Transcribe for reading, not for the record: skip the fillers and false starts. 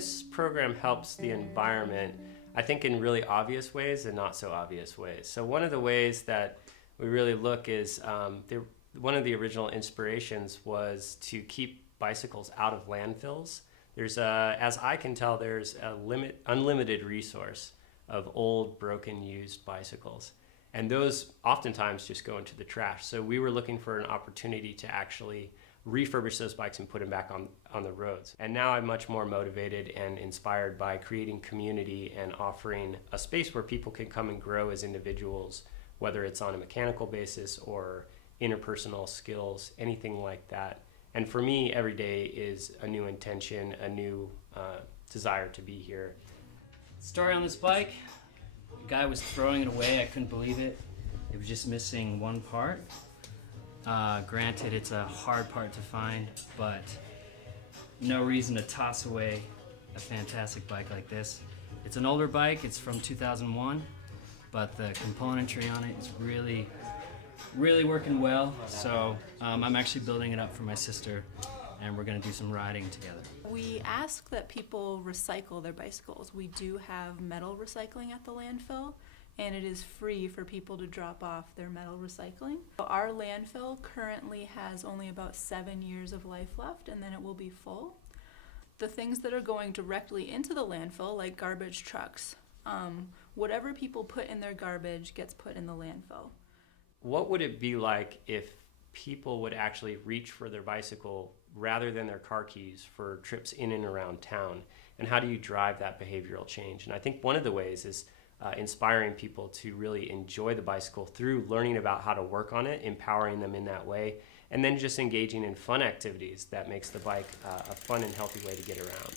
this program helps the environment, I think, in really obvious ways and not so obvious ways. So one of the ways that we really look is one of the original inspirations was to keep bicycles out of landfills. There's as I can tell, there's unlimited resource of old, broken, used bicycles. And those oftentimes just go into the trash. So we were looking for an opportunity to actually refurbish those bikes and put them back on the roads. And now I'm much more motivated and inspired by creating community and offering a space where people can come and grow as individuals, whether it's on a mechanical basis or interpersonal skills, anything like that. And for me, every day is a new intention, a new desire to be here. Story on this bike, the guy was throwing it away. I couldn't believe it. It was just missing one part. Granted, it's a hard part to find, but no reason to toss away a fantastic bike like this. It's an older bike, it's from 2001, but the componentry on it is really working well. So I'm actually building it up for my sister, and we're gonna do some riding together. We ask that people recycle their bicycles. We do have metal recycling at the landfill, and it is free for people to drop off their metal recycling. Our landfill currently has only about 7 years of life left, and then it will be full. The things that are going directly into the landfill, like garbage trucks, whatever people put in their garbage gets put in the landfill. What would it be like if people would actually reach for their bicycle rather than their car keys for trips in and around town? And how do you drive that behavioral change? And I think one of the ways is inspiring people to really enjoy the bicycle through learning about how to work on it, empowering them in that way, and then just engaging in fun activities that makes the bike a fun and healthy way to get around.